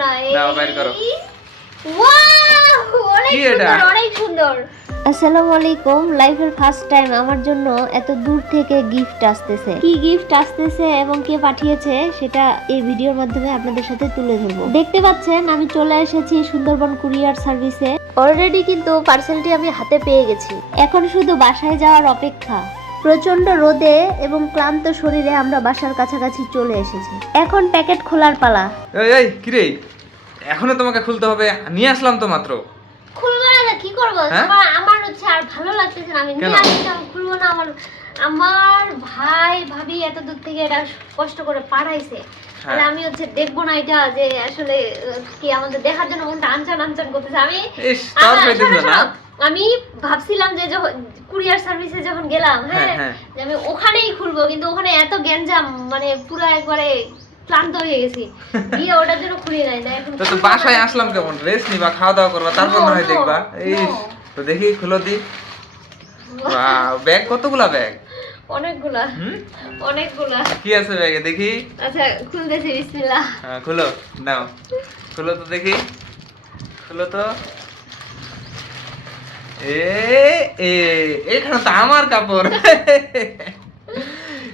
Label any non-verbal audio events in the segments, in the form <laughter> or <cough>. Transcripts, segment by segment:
নাও, বের করো। কি এটা? অনেক সুন্দর। আসসালামু আলাইকুম লাইফের ফার্স্ট টাইম আমার জন্য এত দূর থেকে গিফট আসতেছে। কি গিফট আসতেছে এবং কে পাঠিয়েছে সেটা এই ভিডিওর মাধ্যমে আপনাদের সাথে তুলে ধরবো। দেখতে পাচ্ছেন আমি চলে এসেছি সুন্দরবন কুরিয়ার সার্ভিসে অলরেডি কিন্তু পার্সেলটি আমি হাতে পেয়ে গেছি। এখন শুধু বাসায় যাওয়ার অপেক্ষা। প্রচণ্ড রোদে এবং ক্লান্ত শরীরে আমরা বাসার কাছাকাছি চলে এসেছি। এখন প্যাকেট খোলার পালা। এই এই কিরে? এখনও তোমাকে খুলতে হবে? নিয়ে আসলাম তো মাত্র। খুলবো না কি করব? হ্যাঁ? আমার আমার হচ্ছে আর ভালো লাগতেছে না। আমি নিয়ে? আসছি খুলবো না। আমার আমার ভাই ভাবি এত দূর থেকে এটা কষ্ট করে পাঠাইছে। হ্যাঁ। তাহলে আমি হচ্ছে দেখব না এটা যে আসলে কি আমাদের দেখার জন্য মনটা আনচান আনচান করতেছে। আমি ইস তোর না। আমি ভাবছিলাম যে যখন কুরিয়ার সার্ভিসে যখন গেলাম হ্যাঁ, হ্যাঁ হ্যাঁ। যে আমি ওখানেই খুলবো কিন্তু ওখানে এত গ্যাঞ্জাম মানে পুরো একবারে ক্লান্ত হয়ে গেছি। দিয়ে ওটার জন্য খুলে নাই না তো তো বাসায় আসলাম কেমন? রেস্ট নিবা খাওয়া দাওয়া করবা তারপর না হয় দেখবা। এই তো দেখি খুলো দি। ব্যাগ কতগুলা ব্যাগ অনেকগুলা। অনেকগুলা। কি আছে ব্যাগে দেখি? আচ্ছা খুলতেছি বিসমিল্লাহ। হ্যাঁ, খুলো নাও খুলো তো দেখি। খুলো তো। এ এ এখানে তো আমার কাপড়।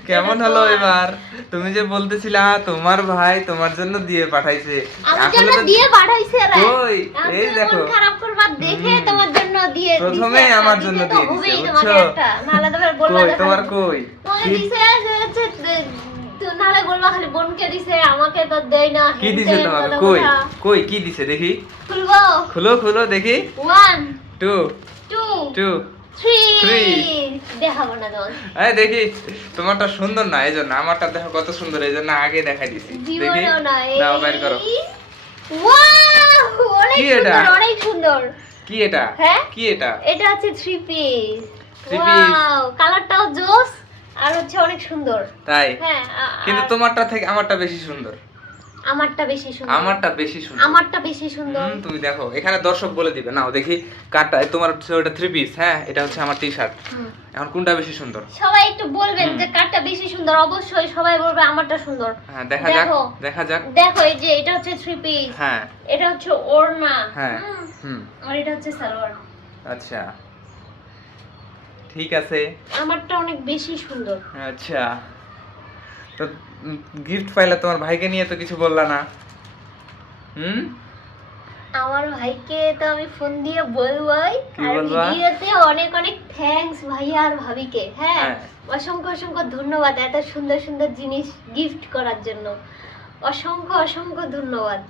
কেমন হলো এবার? তুমি যে বলতেছিলা তোমার ভাই তোমার জন্য দিয়ে পাঠাইছে। আসলে দিয়ে পাঠাইছে কই? এই দেখো। খারাপ করবা দেখে তোমার জন্য দিয়ে প্রথমে আমার জন্য দিয়ে দিছে, বুঝছ? তোমাকে একটা। নাহলে তো আবার বলবা কই? তোমার কই? দিছে হচ্ছে দে- বলবা খালি বোনকে দিছে আমাকে তো দেয় না কি দিছে তোমাকে? কই? কই? কি দিছে? দেখি। খুলবো। খুলো খুলো দেখি। টু টু এই দেখি তোমারটা সুন্দর না এই জন্য আমারটা দেখো কত সুন্দর এই জন্য আগে দেখাই দিছি। দেখি না বের করো। অনেক কি এটা? সুন্দর অনেক সুন্দর। কি এটা? হ্যাঁ? কি এটা? এটা হচ্ছে থ্রি পিস ওয়াও কালারটাও জোস আর হচ্ছে অনেক সুন্দর। তাই? হ্যাঁ কিন্তু তোমারটা থেকে আমারটা বেশি সুন্দর। আমারটা বেশি সুন্দর। আমারটা বেশি সুন্দর। আমারটা বেশি সুন্দর। তুমি দেখো এখানে দর্শক বলে দিবে নাও দেখি তোমার ওটা থ্রি পিস হ্যাঁ এটা হচ্ছে আমার টি শার্ট এখন কোনটা বেশি সুন্দর? সবাই একটু বলবেন যে কারটা বেশি সুন্দর অবশ্যই সবাই বলবে আমারটা সুন্দর। হ্যাঁ দেখা যাক দেখা যাক। দেখো এই যে এটা হচ্ছে থ্রি পিস হ্যাঁ। এটা হচ্ছে ওড়না। হ্যাঁ। হুম। আর এটা হচ্ছে সালোয়ার। আচ্ছা। ঠিক আছে। আমারটা অনেক বেশি সুন্দর। আচ্ছা। তো গিফট পাইলে তোমার ভাইকে নিয়ে তো কিছু বললা না। হুম? আমার ভাইকে তো আমি ফোন দিয়ে বলবোই। আর বলবা? ভিডিওতে অনেক অনেক থ্যাঙ্কস ভাইয়া আর ভাবিকে। হ্যাঁ হ্যাঁ। অসংখ্য অসংখ্য ধন্যবাদ এত সুন্দর সুন্দর জিনিস গিফট করার জন্য। অসংখ্য অসংখ্য ধন্যবাদ।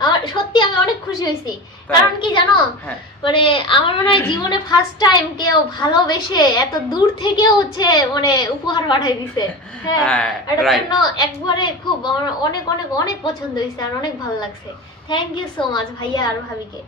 আমার সত্যি আমি অনেক খুশি হয়েছি। কারণ কি জানো? হ্যাঁ। মানে আমার মনে হয় জীবনে ফার্স্ট টাইম কেউ ভালোবেসে এত দূর থেকেও হচ্ছে মানে উপহার পাঠাই দিছে। <laughs> হ্যাঁ হ্যাঁ, এটার জন্য একবারে খুব আমার অনেক অনেক অনেক পছন্দ হয়েছে আর অনেক ভালো লাগছে। থ্যাংক ইউ সো মাচ ভাইয়া আর ভাবিকে।